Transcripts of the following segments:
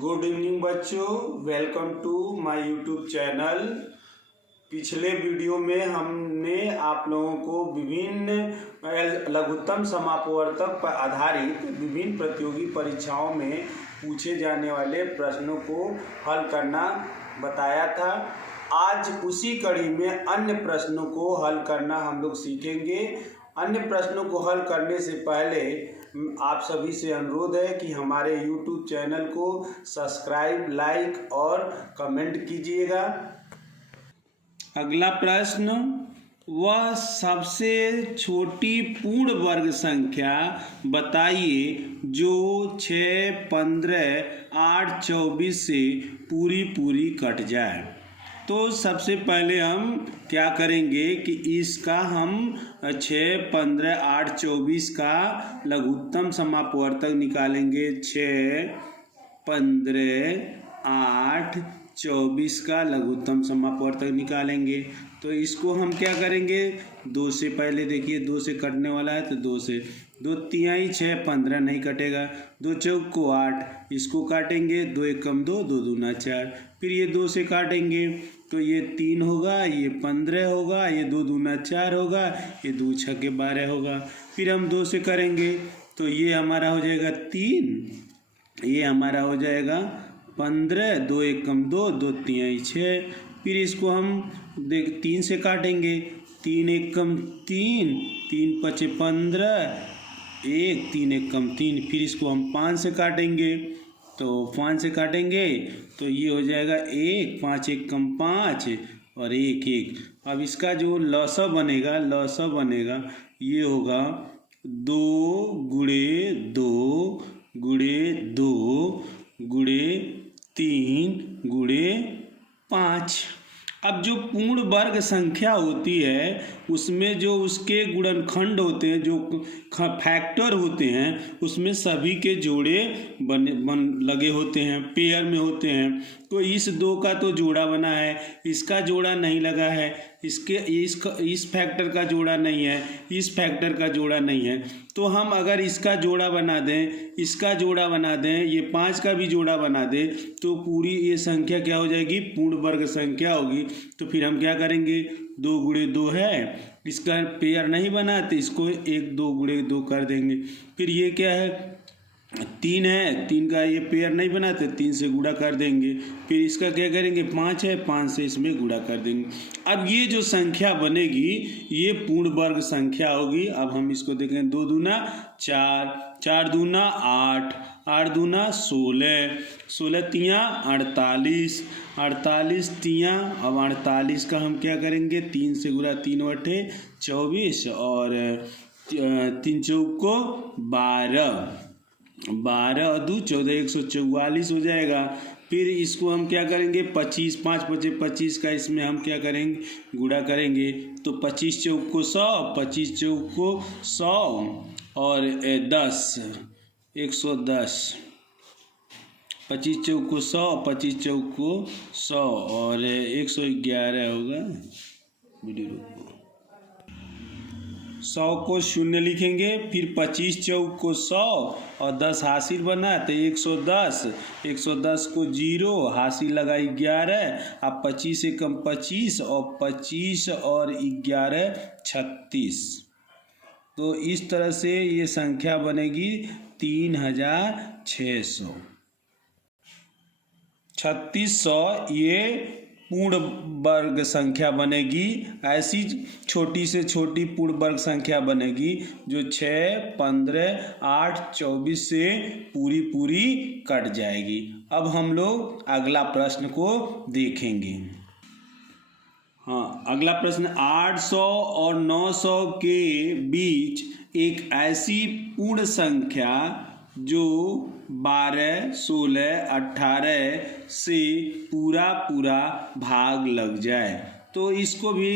Good evening बच्चों, welcome to my YouTube channel. पिछले video में हमने आप लोगों को विभिन्न लघुत्तम समापवर्तक पर आधारित विभिन्न प्रतियोगी परीक्षाओं में पूछे जाने वाले प्रश्नों को हल करना बताया था। आज उसी कड़ी में अन्य प्रश्नों को हल करना हम लोग सीखेंगे। अन्य प्रश्नों को हल करने से पहले आप सभी से अनुरोध है कि हमारे YouTube चैनल को सब्सक्राइब, लाइक और कमेंट कीजिएगा। अगला प्रश्न, वह सबसे छोटी पूर्ण वर्ग संख्या बताइए जो 6, 15, 8, 24 से पूरी कट जाए। तो सबसे पहले हम क्या करेंगे कि इसका हम 6, 15, 8, 24 का लघुत्तम समापवर्तक निकालेंगे। 6, 15, 8, 24 का लघुत्तम समापवर्तक निकालेंगे। तो इसको हम क्या करेंगे, 2 से पहले देखिए 2 से कटने वाला है तो 2 से 2 तिहाई 6, 15 नहीं कटेगा। 2 चौक को 8, इसको काटेंगे। 2 एकम 2, 2 दूना 4। फिर ये 2 से काटेंगे तो ये 3 होगा, ये 15 होगा, ये 2 दूना 4 होगा, ये 2 छक्के 12 होगा। फिर हम 2 से करेंगे तो ये हमारा हो जाएगा 3, ये हमारा हो जाएगा 15, 2 एकम 2, 2 तिहाई 6। फिर इसको हम 3 से काटेंगे। 3 एकम 3, 3 पचे 15, 1, 3 एकम 3। फिर इसको हम 5 से काटेंगे। तो 5 से काटेंगे तो ये हो जाएगा 1, 5 एकम 5 और 1, 1। अब इसका जो लसा बनेगा ये होगा 2 गुणे 2 गुणे 2 गुणे 3 गुणे 5। अब जो पूर्ण वर्ग संख्या होती है उसमें जो उसके गुणनखंड होते हैं, जो फैक्टर होते हैं, उसमें सभी के जोड़े लगे होते हैं, पेयर में होते हैं। तो इस 2 का तो जोड़ा बना है, इसका जोड़ा नहीं लगा है, इस फैक्टर का जोड़ा नहीं है, इस फैक्टर का जोड़ा नहीं है। तो हम अगर इसका जोड़ा बना दें, इसका जोड़ा बना दें, ये 5 का भी जोड़ा बना दें तो पूरी ये संख्या क्या हो जाएगी, पूर्ण वर्ग संख्या होगी। तो फिर हम क्या करेंगे, 2 गुणे 2 है, इसका पेयर नहीं बना तो इसको 1, 2 गुणे 2 कर देंगे। फिर ये क्या है, 3 है, 3 का ये पेयर नहीं बना तो 3 से गुणा कर देंगे। फिर इसका क्या करेंगे, 5 है, 5 से इसमें गुणा कर देंगे। अब ये जो संख्या बनेगी ये पूर्ण वर्ग संख्या होगी। अब हम इसको देखें, 2 दूना 4, 4 दूना 8, 8 दूना 16, 16 तियाँ 48, 48 तियाँ। अब 48 का हम क्या करेंगे, 3 से गुणा, 3 बटे 24 और 3 चौक को 12, 12 और 2 14, 144 हो जाएगा। फिर इसको हम क्या करेंगे, 25, 5 पचे 25 का इसमें हम क्या करेंगे, गुणा करेंगे। तो 25 चौक को 100, 25 चौक को 100 और 10, 110। 25 चौक को 100, 25 चौक को 100 और 111 होगा। वीडियो 100 को 0 लिखेंगे। फिर 25 चौक को 100 और 10 हासिल बना तो 110, 110 को 0 हासिल लगा 11। अब 25 से कम 25 और 25 और 11 36। तो इस तरह से ये संख्या बनेगी 3600। 3600 ये पूर्ण वर्ग संख्या बनेगी। ऐसी छोटी से छोटी पूर्ण वर्ग संख्या बनेगी जो 6, 15, 8, 24 से पूरी कट जाएगी। अब हम लोग अगला प्रश्न को देखेंगे। हाँ, अगला प्रश्न, 800 और 900 के बीच एक ऐसी पूर्ण संख्या जो 12, 16, 18 से पूरा भाग लग जाए। तो इसको भी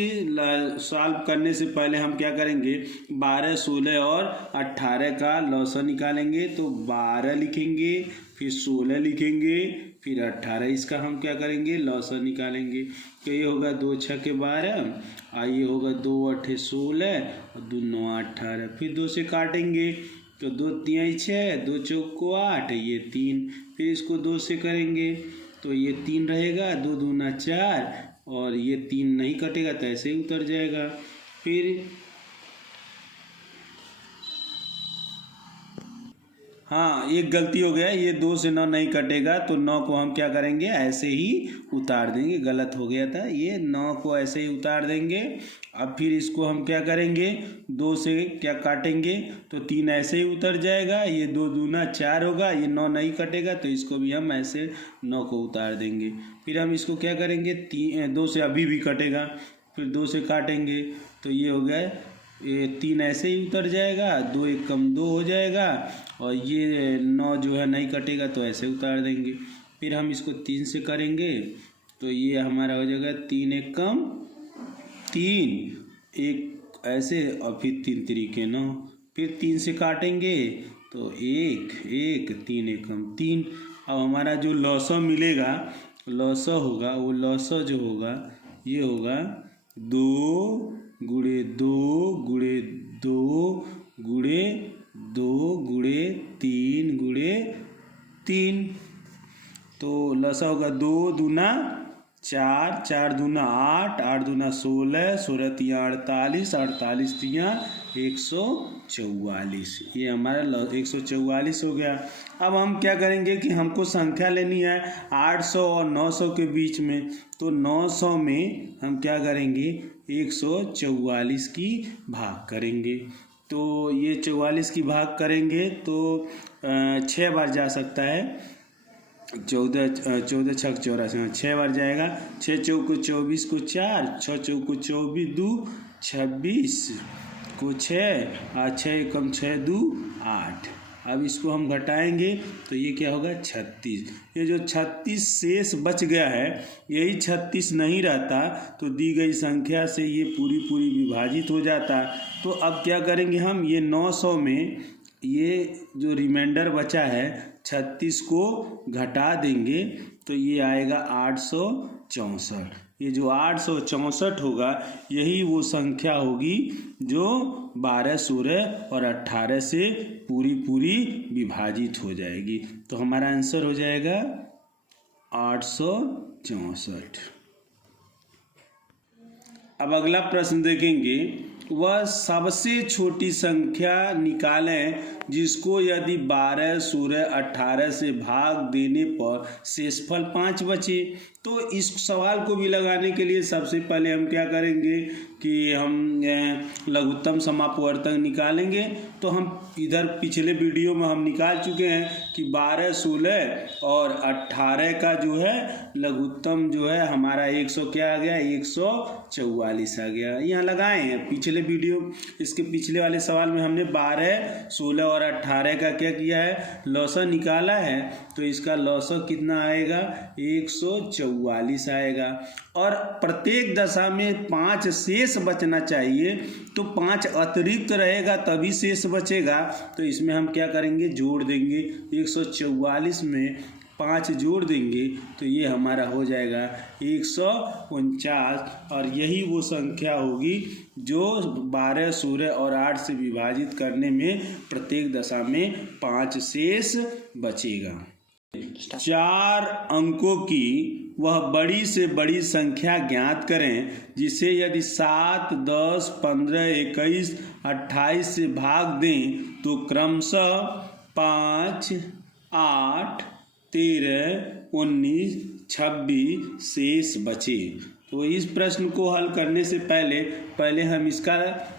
सॉल्व करने से पहले हम क्या करेंगे, 12, 16 और 18 का लॉसा निकालेंगे। तो 12 लिखेंगे, फिर 16 लिखेंगे, फिर 18, इसका हम क्या करेंगे, लॉसा निकालेंगे। तो ये होगा 2 छक्के 12, ये होगा 2 अठे 16 और 2 9 18। फिर 2 से काटेंगे तो 2 तिहाई 6, 2 चौक को 8, ये 3, फिर इसको 2 से करेंगे तो ये 3 रहेगा, 2 दूना 4 और ये 3 नहीं कटेगा तो ऐसे ही उतर जाएगा। फिर हाँ, एक गलती हो गया, ये 2 से 9 नहीं कटेगा तो 9 को हम क्या करेंगे, ऐसे ही उतार देंगे। गलत हो गया था, ये 9 को ऐसे ही उतार देंगे। अब फिर इसको हम क्या करेंगे, 2 से क्या काटेंगे तो 3 ऐसे ही उतर जाएगा। ये 2 दूना 4 होगा, ये 9 नहीं कटेगा तो इसको भी हम ऐसे 9 को उतार देंगे। फिर हम इसको क्या करेंगे, 2 से अभी भी कटेगा, फिर 2 से काटेंगे तो ये हो गया, ये 3 ऐसे ही उतर जाएगा, 2 एक कम 2 हो जाएगा और ये 9 जो है नहीं कटेगा तो ऐसे उतार देंगे। फिर हम इसको 3 से करेंगे तो ये हमारा हो जाएगा 3 एक कम 3 एक ऐसे और फिर 3 तरीके 9। फिर 3 से काटेंगे तो 1 1 3 एक कम 3। अब हमारा जो लौसौ मिलेगा, लौसौ होगा, वो लौसौ जो होगा ये होगा 2 गुणे 2 गुणे 2 गुणे 2 गुणे 3 गुणे 3। तो लसा होगा 2 दूना 4 4 दूना 8 8 दूना 16 16 तिया 48 48 तिया 144। ये हमारा 144 हो गया। अब हम क्या करेंगे कि हमको संख्या लेनी है 800 और 900 के बीच में, तो 900 में हम क्या करेंगे 144 की भाग करेंगे। तो ये 44 की भाग करेंगे तो 6 बार जा सकता है, 14 छक 84, 6 बार जाएगा। 6 चौको 24 को 4, 6 चौको 24 2 26 को 6 और 6 कम 6 2 8। अब इसको हम घटाएंगे तो ये क्या होगा 36। ये जो 36 शेष बच गया है, यही 36 नहीं रहता तो दी गई संख्या से ये पूरी पूरी विभाजित हो जाता। तो अब क्या करेंगे हम, ये 900 में ये जो रिमाइंडर बचा है 36 को घटा देंगे तो ये आएगा 864। ये जो 864 होगा यही वो संख्या होगी जो 12 16 और 18 से पूरी पूरी विभाजित हो जाएगी। तो हमारा आंसर हो जाएगा 864। अब अगला प्रश्न देखेंगे, वह सबसे छोटी संख्या निकालें जिसको यदि 12 16 18 से भाग देने पर शेषफल 5 बचे। तो इस सवाल को भी लगाने के लिए सबसे पहले हम क्या करेंगे कि हम लघुत्तम समापवर्तक निकालेंगे। तो हम इधर पिछले वीडियो में हम निकाल चुके हैं कि 12 16 और 18 का जो है लघुत्तम जो है हमारा 100 क्या आ गया 144 आ गया। यहाँ लगाए हैं पिछले वीडियो, इसके पिछले वाले सवाल में हमने 12 16 और 18 का क्या किया है लौसा निकाला है। तो इसका लौसा कितना आएगा 144 आएगा। और प्रत्येक दशा में 5 शेष बचना चाहिए, तो 5 अतिरिक्त रहेगा तभी शेष बचेगा। तो इसमें हम क्या करेंगे जोड़ देंगे, 144 में 5 जोड़ देंगे तो ये हमारा हो जाएगा 149। और यही वो संख्या होगी जो 12 16 और 8 से विभाजित करने में प्रत्येक दशा में 5 शेष बचेगा। 4 अंकों की वह बड़ी से बड़ी संख्या ज्ञात करें जिसे यदि 7 10 15 21 28 से भाग दें तो क्रमशः 5 8 13 19 26 शेष बचे। तो इस प्रश्न को हल करने से पहले हम इसका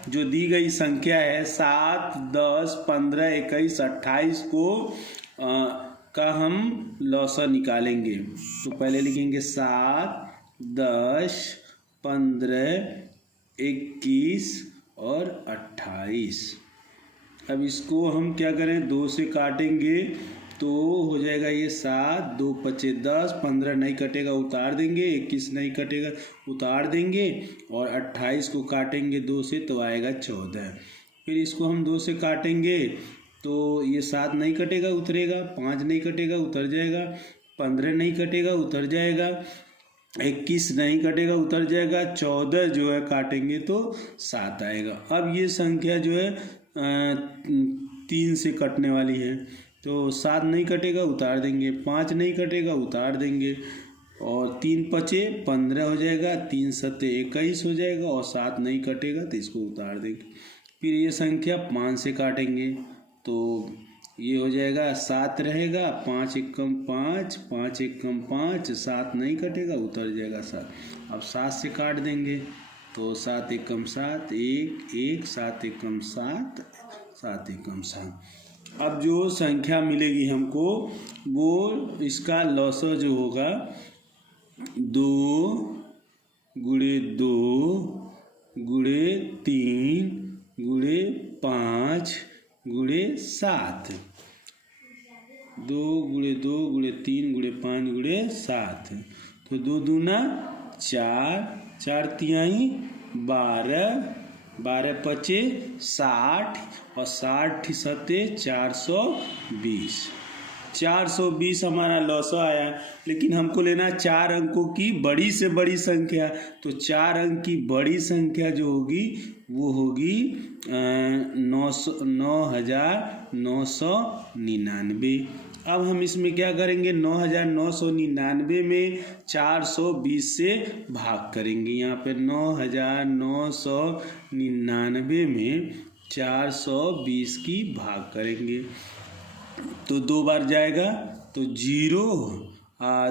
जो दी गई संख्या है 7 10 15 21 28 को का हम लौसा निकालेंगे। तो पहले लिखेंगे 7 10 15 21 और 28। अब इसको हम क्या करें 2 से काटेंगे तो हो जाएगा ये 7 2 5 10 15 नहीं कटेगा उतार देंगे, 21 नहीं कटेगा उतार देंगे और 28 को काटेंगे 2 से तो आएगा 14। फिर इसको हम 2 से काटेंगे तो ये 7 नहीं कटेगा उतरेगा, 5 नहीं कटेगा उतर जाएगा, 15 नहीं कटेगा उतर जाएगा, 21 नहीं कटेगा उतर जाएगा, 14 जो है काटेंगे तो 7 आएगा। अब ये संख्या जो है 3 से कटने वाली है तो 7 नहीं कटेगा, उतार देंगे। 5 नहीं कटेगा, उतार देंगे। और 3 पचे 15 हो जाएगा, 3 सत्ते 21 हो जाएगा, और 7 नहीं कटेगा तो इसको उतार देंगे। फिर ये संख्या 5 से काटेंगे तो ये हो जाएगा 7 रहेगा, 5 एकम 5, 5 एकम 5, 7 नहीं कटेगा, उतर जाएगा 7। अब 7 से काट देंगे तो 7 एकम 7, 1 1, 7 एकम 7, 7 एकम 7। अब जो संख्या मिलेगी हमको वो इसका लॉसो जो होगा 2 गुणे 2 गुणे 3 गुणे 5 गुणे 7, 2 गुणे 2 गुणे 3 गुणे 5 गुणे 7। तो 2 दूना 4, 4 तिहाई 12, 12 पचे 60, और 60 सत्ते 420। 420 हमारा लॉस आया। लेकिन हमको लेना 4 अंकों की बड़ी से बड़ी संख्या। तो 4 अंक की बड़ी संख्या जो होगी वो होगी 9,999। अब हम इसमें क्या करेंगे, 9,999 में 420 से भाग करेंगे। यहाँ पे 9,999 में 420 की भाग करेंगे तो 2 बार जाएगा तो 0,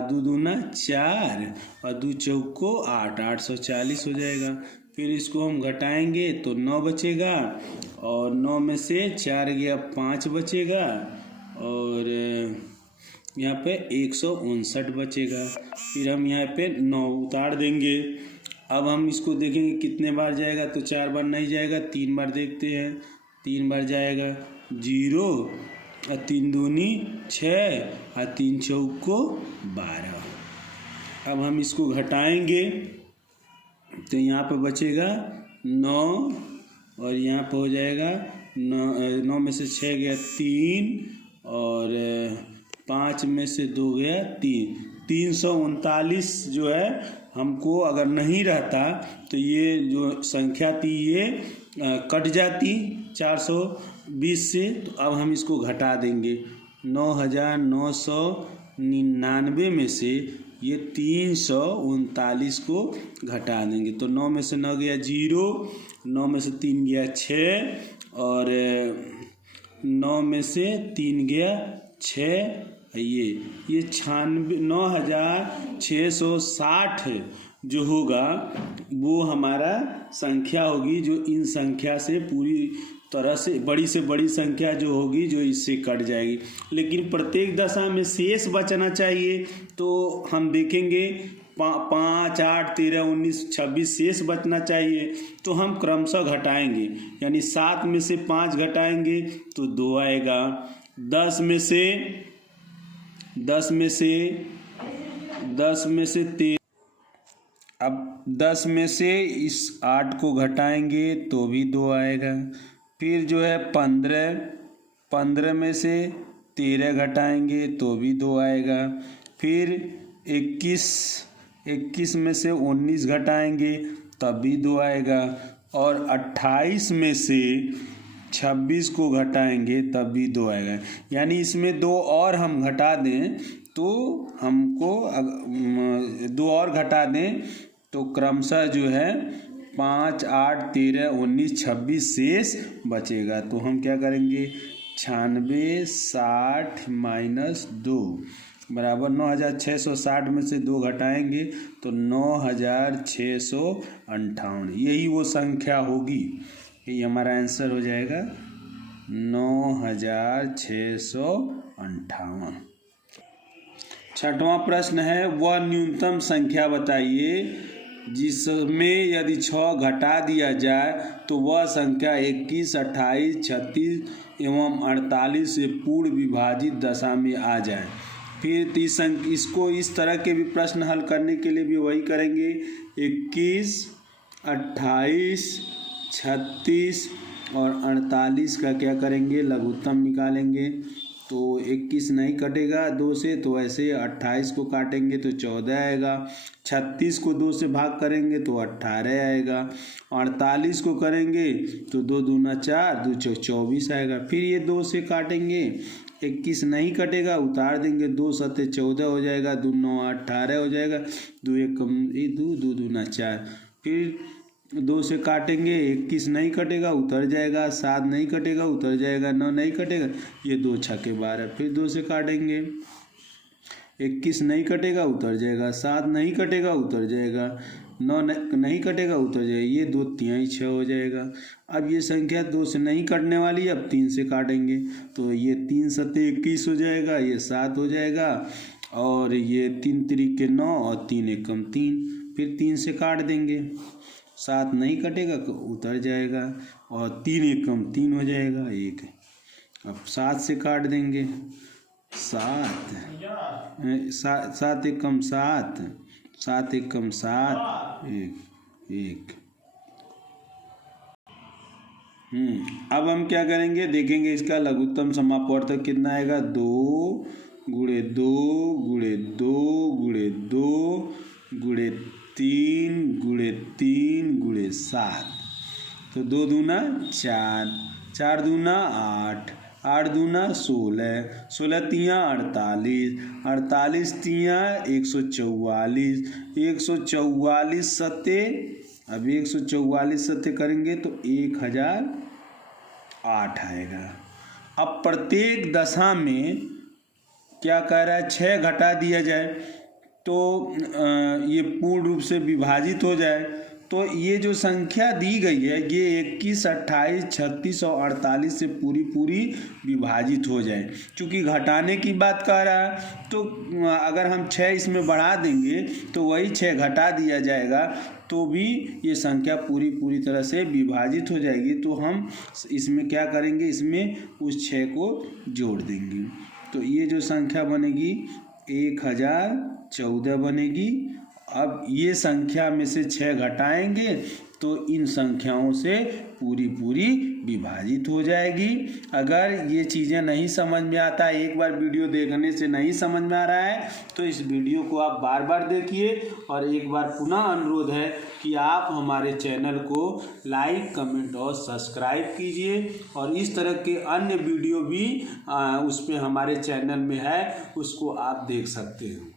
2 दूना 4, और 2 चौको 8, 840 हो जाएगा। फिर इसको हम घटाएंगे तो 9 बचेगा, और 9 में से 4 गया 5 बचेगा, और यहाँ पे 159 बचेगा। फिर हम यहाँ पे 9 उतार देंगे। अब हम इसको देखेंगे कितने बार जाएगा, तो 4 बार नहीं जाएगा, 3 बार देखते हैं। 3 बार जाएगा 0, और 3 दूनी 6, और 3 चौको 12। अब हम इसको घटाएंगे तो यहाँ पे बचेगा 9, और यहाँ पे हो जाएगा 9 में से 6 गया 3, और 5 में से 2 गया 3, 339 जो है हमको अगर नहीं रहता तो ये जो संख्या थी ये कट जाती 420 से। तो अब हम इसको घटा देंगे। 9,999 में से ये 339 को घटा देंगे तो 9 में से 9 गया 0, 9 में से 3 गया 6, और 9 में से 3 गया 6, ये 9,660 जो होगा वो हमारा संख्या होगी, जो इन संख्या से पूरी तरह से बड़ी संख्या जो होगी जो इससे कट जाएगी। लेकिन प्रत्येक दशा में शेष बचना चाहिए। तो हम देखेंगे 5, 8, 13, 19, 26 शेष बचना चाहिए। तो हम क्रमशः घटाएंगे, यानी 7 में से 5 घटाएंगे तो 2 आएगा। 10 में से 13, अब 10 में से इस 8 को घटाएंगे तो भी 2 आएगा। फिर जो है 15 में से 13 घटाएंगे तो भी 2 आएगा। फिर 21 में से 19 घटाएंगे तब भी 2 आएगा। और 28 में से 26 को घटाएंगे तब भी 2 आएगा। यानी इसमें 2 और हम घटा दें तो हमको 2 और घटा दें तो क्रमशः जो है 5, 8, 13, 19, 26 शेष बचेगा। तो हम क्या करेंगे 96, 60 माइनस 2 बराबर 9,660 में से 2 घटाएंगे तो 9,658। यही वो संख्या होगी, यही हमारा आंसर हो जाएगा 9,658। छठवां प्रश्न है वह न्यूनतम संख्या बताइए जिसमें यदि 6 घटा दिया जाए तो वह संख्या 21, 28, 36 एवं 48 से पूर्ण विभाजित दशा में आ जाए। फिर इसको इस तरह के भी प्रश्न हल करने के लिए भी वही करेंगे। 21, 28, 36 और 48 का क्या करेंगे लघुत्तम निकालेंगे। तो 21 नहीं कटेगा 2 से, तो ऐसे 28 को काटेंगे तो 14 आएगा। 36 को 2 से भाग करेंगे तो 18 आएगा। 48 को करेंगे तो 2 दूना 4, 2 चौक 24 आएगा। फिर ये 2 से काटेंगे, 21 नहीं कटेगा, उतार देंगे, 2 सत्ते 14 हो जाएगा, 2 9 18 हो जाएगा, 2 1 कम 2, 2 दूना 4। फिर 2 से काटेंगे, 21 नहीं कटेगा, उतर जाएगा, 7 नहीं कटेगा, उतर जाएगा, 9 नहीं कटेगा, ये 2 छक्के 12। फिर 2 से काटेंगे, 21 नहीं कटेगा, उतर जाएगा, 7 नहीं कटेगा, उतर जाएगा, 9 नहीं कटेगा, उतर जाएगा, ये 2 3 6 हो जाएगा। अब ये संख्या 2 से नहीं कटने वाली, अब 3 से काटेंगे तो ये 3 सत्ते 21 हो जाएगा, ये 7 हो जाएगा, और ये 3 त्रिके 9 और 3 एकम 3। फिर 3 से काट देंगे, 7 नहीं कटेगा, उतर जाएगा, और 3 एकम 3 हो जाएगा 1। अब 7 से काट देंगे, 7 एकम 7, 7 एकम 7, 1। अब हम क्या करेंगे, देखेंगे इसका लघुत्तम समापवर्तक कितना आएगा। 2 गुणे 2 गुणे 2 गुणे 2 गुणे 3 गुणे 3 गुणे 7, तो 2 दूना 4, 4 दूना 8, 8 दूना 16, 16 तियाँ 48, 48 तियाँ 144, 144 सत्ते, अब 144 सत्ते करेंगे तो 1008 आएगा। अब प्रत्येक दशा में क्या कह रहा है, 6 घटा दिया जाए तो ये पूर्ण रूप से विभाजित हो जाए। तो ये जो संख्या दी गई है ये 21, 28, 36 और 48 से पूरी विभाजित हो जाए। चूँकि घटाने की बात कह रहा है तो अगर हम 6 इसमें बढ़ा देंगे तो वही 6 घटा दिया जाएगा, तो भी ये संख्या पूरी तरह से विभाजित हो जाएगी। तो हम इसमें क्या करेंगे, इसमें उस 6 को जोड़ देंगे, तो ये जो संख्या बनेगी 1014 बनेगी। अब ये संख्या में से 6 घटाएंगे तो इन संख्याओं से पूरी विभाजित हो जाएगी। अगर ये चीज़ें नहीं समझ में आता, एक बार वीडियो देखने से नहीं समझ में आ रहा है तो इस वीडियो को आप बार देखिए, और एक बार पुनः अनुरोध है कि आप हमारे चैनल को लाइक, कमेंट और सब्सक्राइब कीजिए, और इस तरह के अन्य वीडियो भी उस पर हमारे चैनल में है, उसको आप देख सकते हैं।